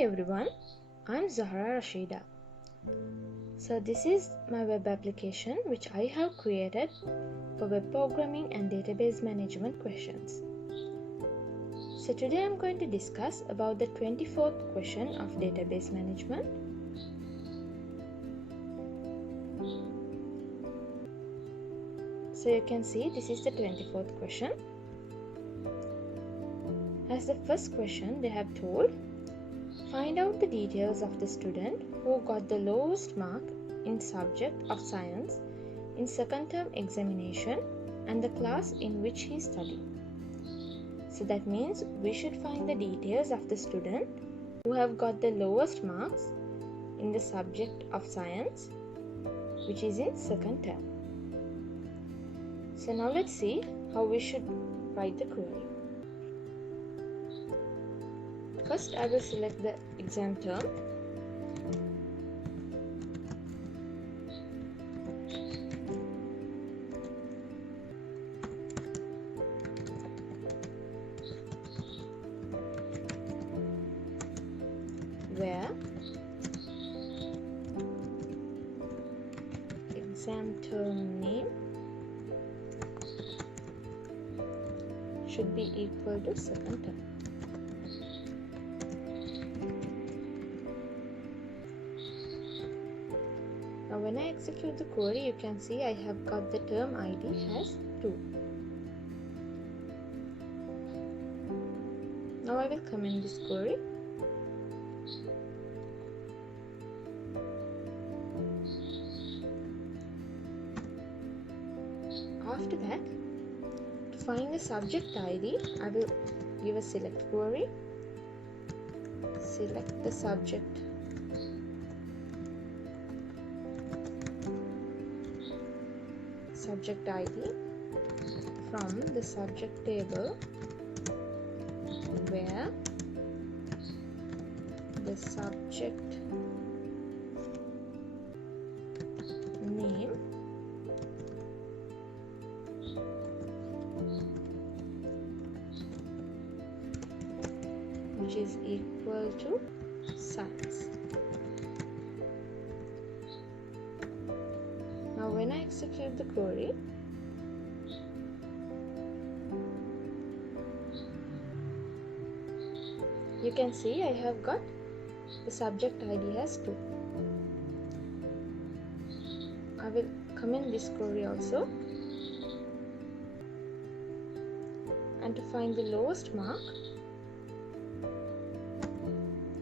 Hi everyone, I'm Zahara Rasheeda. So this is my web application which I have created for web programming and database management questions. So today I'm going to discuss about the 24th question of database management. So you can see this is the 24th question. As the first question they have told, find out the details of the student who got the lowest mark in subject of science in second term examination and the class in which he studied. So that means we should find the details of the student who have got the lowest marks in the subject of science which is in second term. So now let's see how we should write the query. First, I will select the exam term. Where exam term name should be equal to second term. Now when I execute the query, you can see I have got the term ID as 2. Now I will comment this query. After that, to find the subject ID, I will give a select query. Select the subject ID from the subject table where the subject name which is equal to science. Now when I execute the query, you can see I have got the subject ID as 2. I will comment this query also. And to find the lowest mark,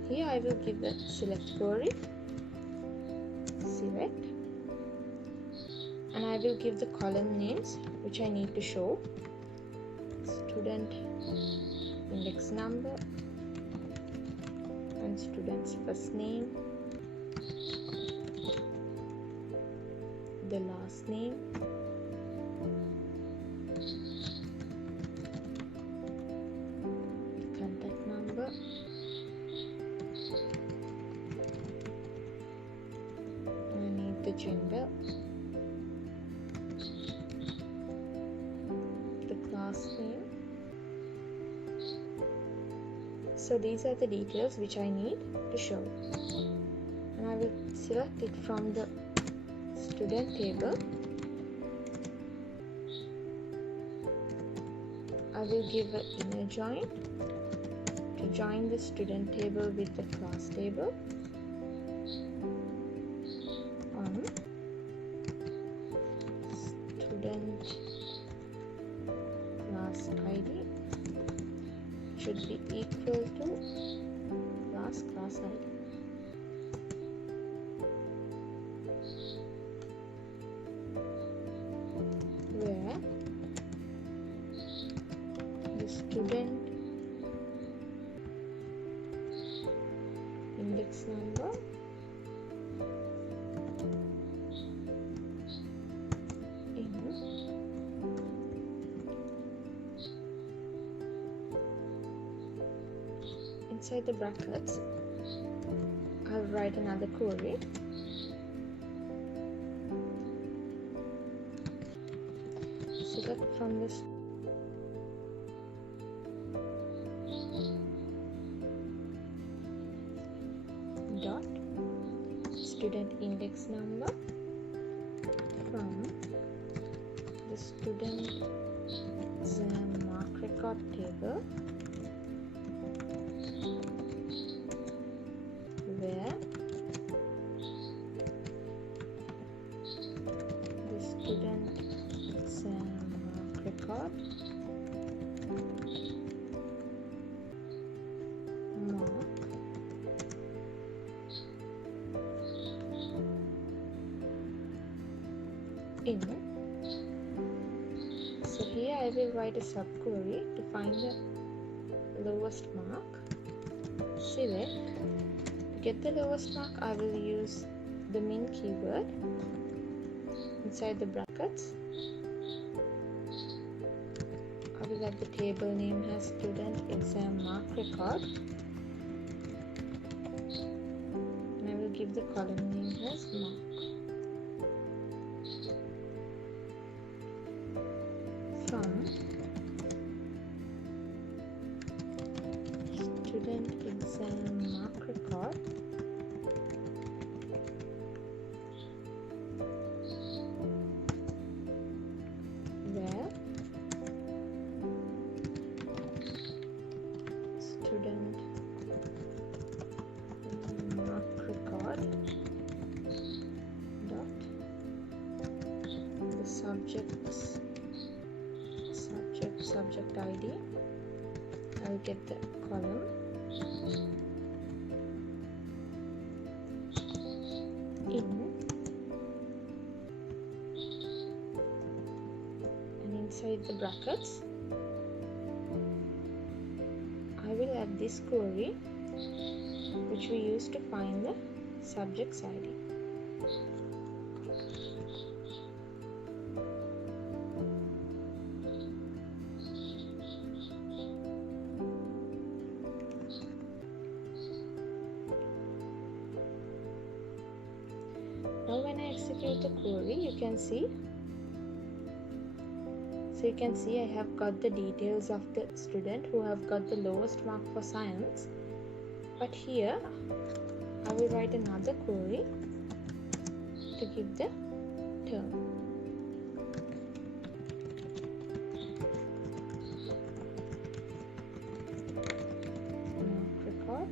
here I will give the select query. Select. And I will give the column names which I need to show. Student index number and student's first name, the last name, the contact number, and I need the gender, the class name. So these are the details which I need to show, and I will select it from the student table. I will give an inner join to join the student table with the class table on student class ID should be equal to class ID. Where the student index number inside the brackets, I'll write another query. Select from this dot student index number from the student exam mark record table, where the student exam mark record mark in. So here I will write a subquery to find the lowest mark. Select. To get the lowest mark, I will use the min keyword inside the brackets. I will have the table name as student exam mark record, and I will give the column name as mark. From student exam mark record, where student mark record dot the subject ID. I'll get the column in, and inside the brackets I will add this query which we use to find the subject's ID. Now when I execute the query, you can see I have got the details of the student who have got the lowest mark for science. But here I will write another query to give the term. Mark record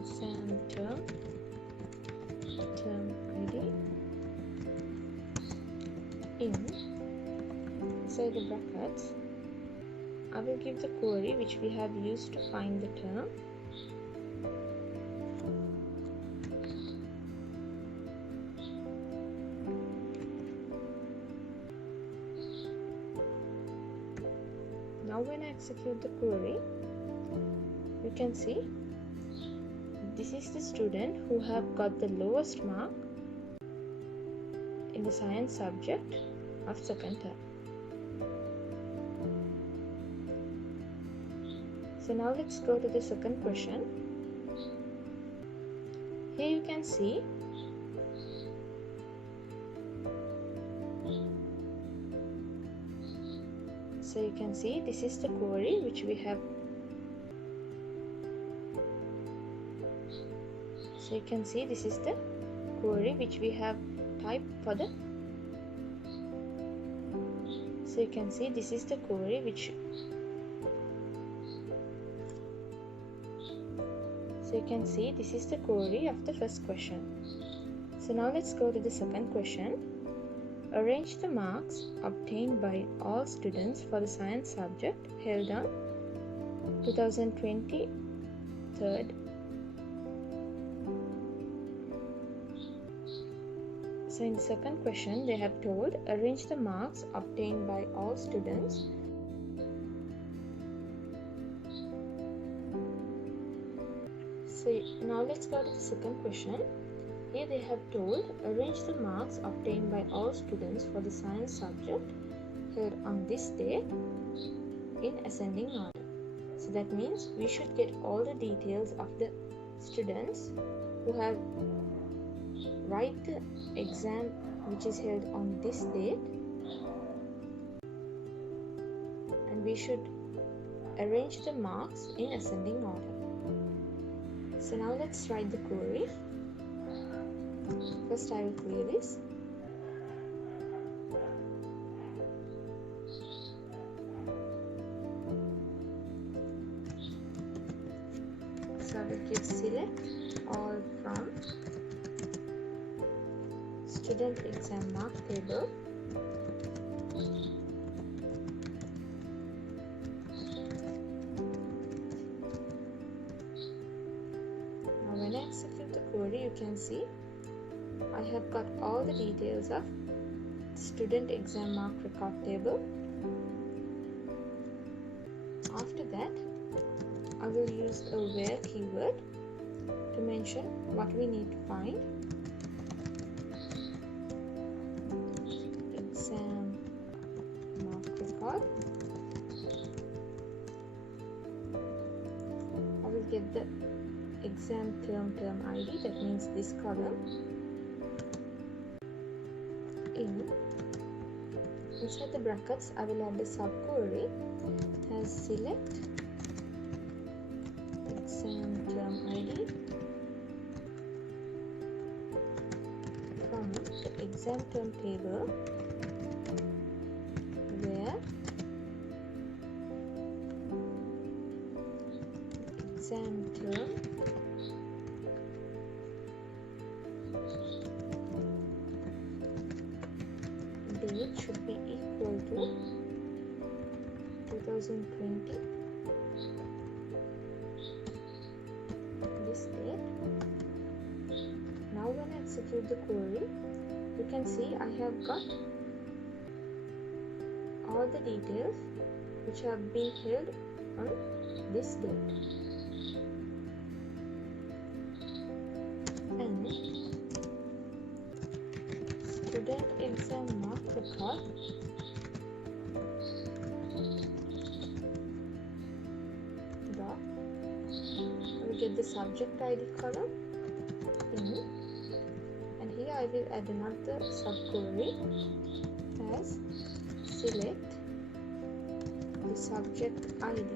exam term ID in. Inside the brackets I will give the query which we have used to find the term. Now when I execute the query, you can see this is the student who have got the lowest mark in the science subject of second term. So now let's go to the second question. Here you can see this is the query which we have. So you can see this is the query which we have typed for the. So you can see this is the query which. So you can see this is the query of the first question. So now let's go to the second question. Arrange the marks obtained by all students for the science subject held on 2020 3rd. So in the second question they have told arrange the marks obtained by all students . So now let's go to the second question. Here they have told arrange the marks obtained by all students for the science subject held on this date in ascending order. So that means we should get all the details of the students who have write the exam which is held on this date, and we should arrange the marks in ascending order. So now let's write the query. First I will clear this. So I will give select all from student exam mark table. Now when I execute the query, you can see I have got all the details of student exam mark record table. After that, I will use a where keyword to mention what we need to find. Exam mark record. I will get the exam term ID, that means this column. Inside the brackets, I will add the subquery as select exam term ID from the exam term table where exam term date should be equal to 2020, this date. Now when I execute the query, you can see I have got all the details which have been held on this date. And student exam mark record dot, I will get the subject ID column in, and here I will add another subquery as select the subject ID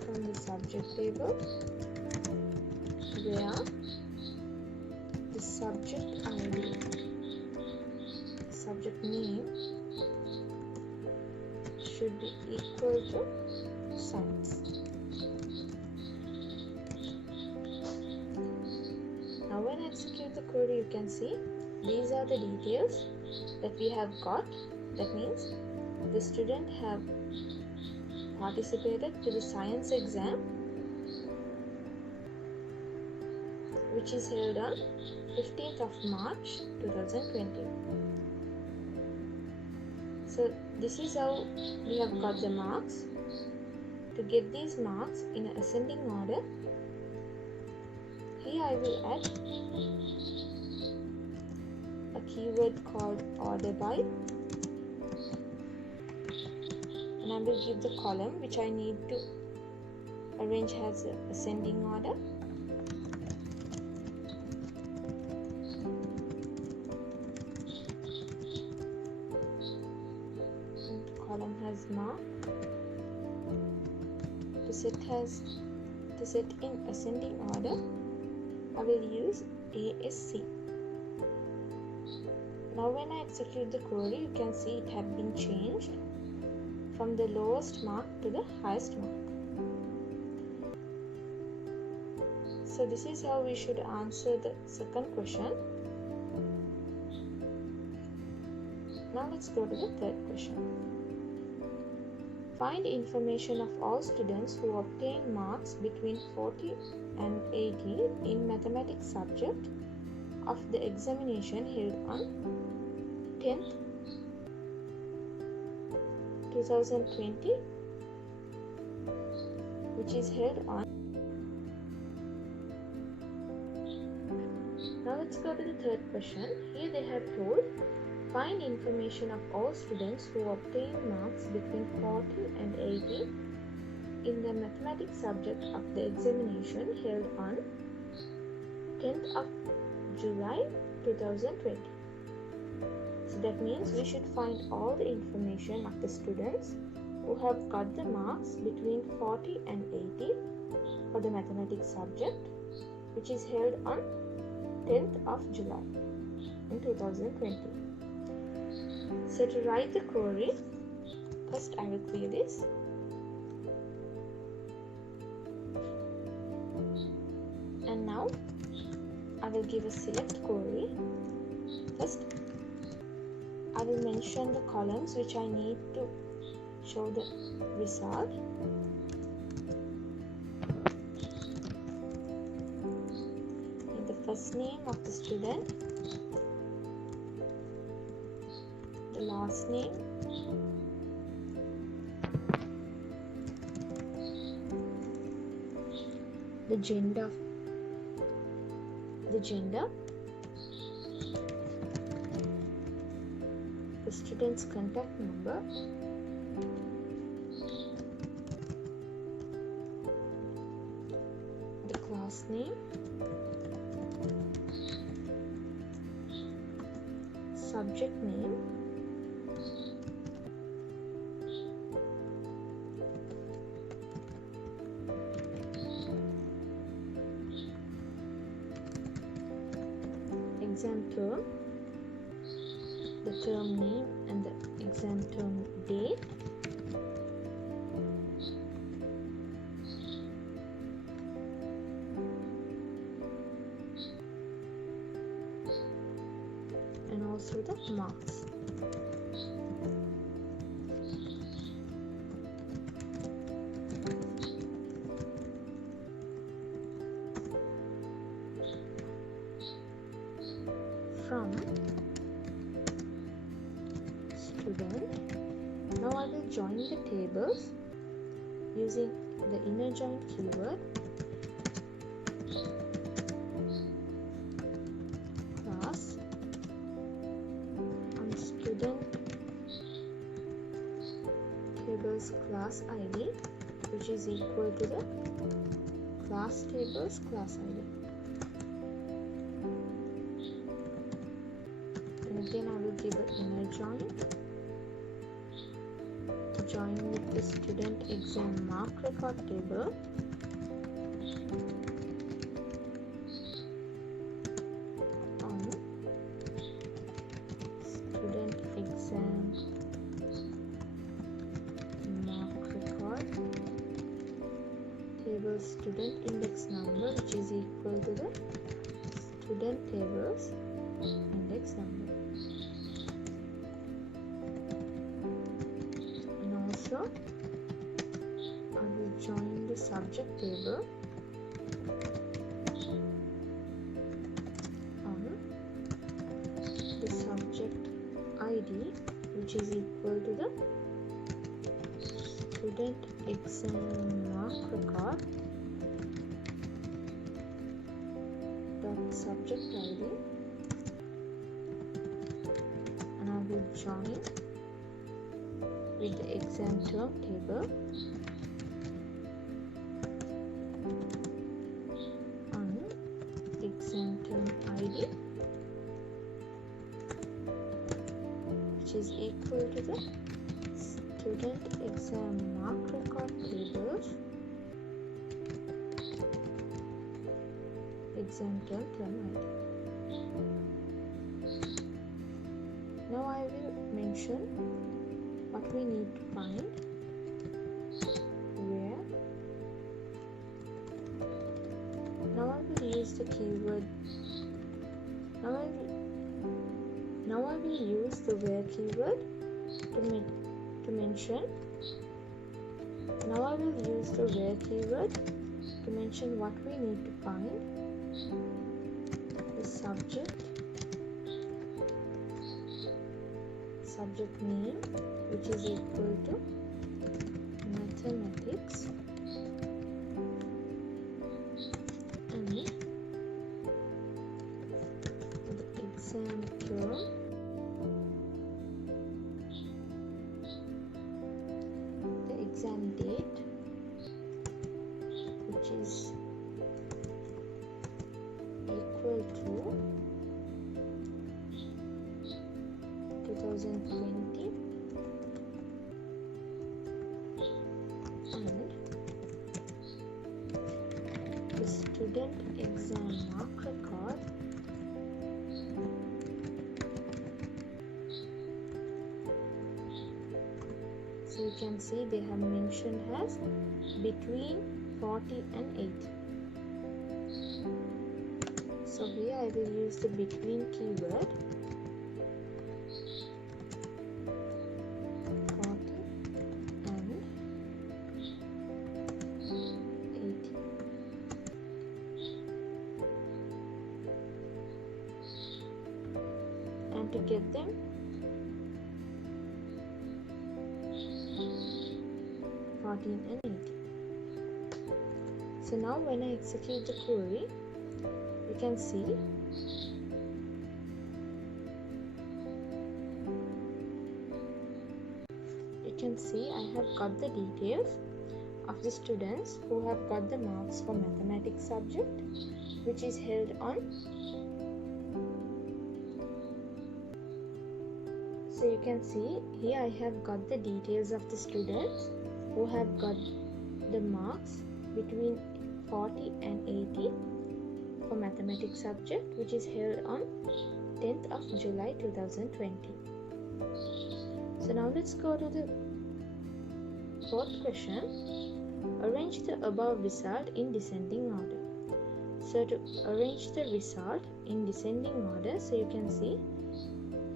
from the subject table where the subject ID, subject name should be equal to science. Now when I execute the query, you can see these are the details that we have got. That means the student have participated to the science exam which is held on 15th of March 2020. So this is how we have got the marks. To get these marks in ascending order, here I will add a keyword called order by, and I will give the column which I need to arrange as ascending order. And the column has mark. To set in ascending order, I will use ASC. Now when I execute the query, you can see it has been changed from the lowest mark to the highest mark. So this is how we should answer the second question. Now let's go to the third question. Find information of all students who obtained marks between 40 and 80 in mathematics subject of the examination held on 10th 2020, which is held on. Now let's go to the third question. Here they have told, find information of all students who obtained marks between 40 and 80 in the mathematics subject of the examination held on 10th of July 2020. So that means we should find all the information of the students who have got the marks between 40 and 80 for the mathematics subject, which is held on 10th of July in 2020. So to write the query, first I will clear this. And now I will give a select query. First I will mention the columns which I need to show the result. In the first name of the student, the last name, the gender, the student's contact number, the class name, subject name, exam term, the term name and the exam term date, and also the marks. From student, now I will join the tables using the inner join keyword. Class on student tables class ID, which is equal to the class tables class ID. Again, I will give an inner join to join with the student exam mark record table. On student exam mark record table student index number, which is equal to the student tables index number. Also, I will join the subject table on the subject ID, which is equal to the student exam mark record dot subject ID, and I will join with the exam term table on exam term ID, which is equal to the student exam mark record tables exam term ID. Now I will mention what we need to find, where. Now I will use the keyword. Now I will use the where keyword to mention. Now I will use the where keyword to mention what we need to find. The subject name, which is equal to mathematics, and the exam term, the exam date, which is equal to 2020 and the student exam mark record so you can see they have mentioned as between 40 and 80. So here I will use the between keyword 40 and 80. And to get them, and 80. So now when I execute the query, you can see I have got the details of the students who have got the marks for mathematics subject, which is held on. So you can see here I have got the details of the students who have got the marks between 40 and 80 for mathematics subject, which is held on 10th of July 2020. So now let's go to the fourth question. Arrange the above result in descending order. So to arrange the result in descending order, so you can see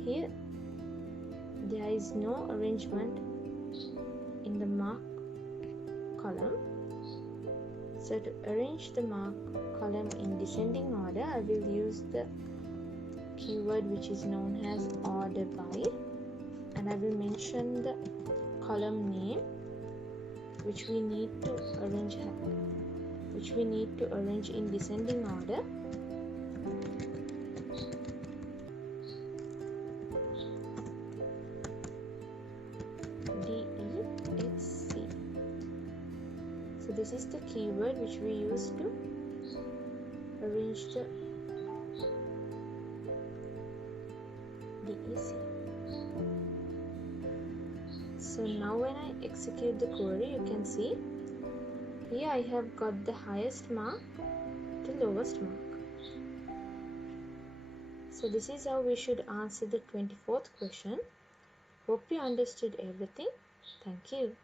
here there is no arrangement in the mark column. So to arrange the mark column in descending order, I will use the keyword which is known as order by, and I will mention the column name which we need to arrange in descending order. DESC. So this is the keyword which we use to arrange the DEC. So now when I execute the query, you can see here I have got the highest mark to lowest mark. So this is how we should answer the 24th question. Hope you understood everything. Thank you.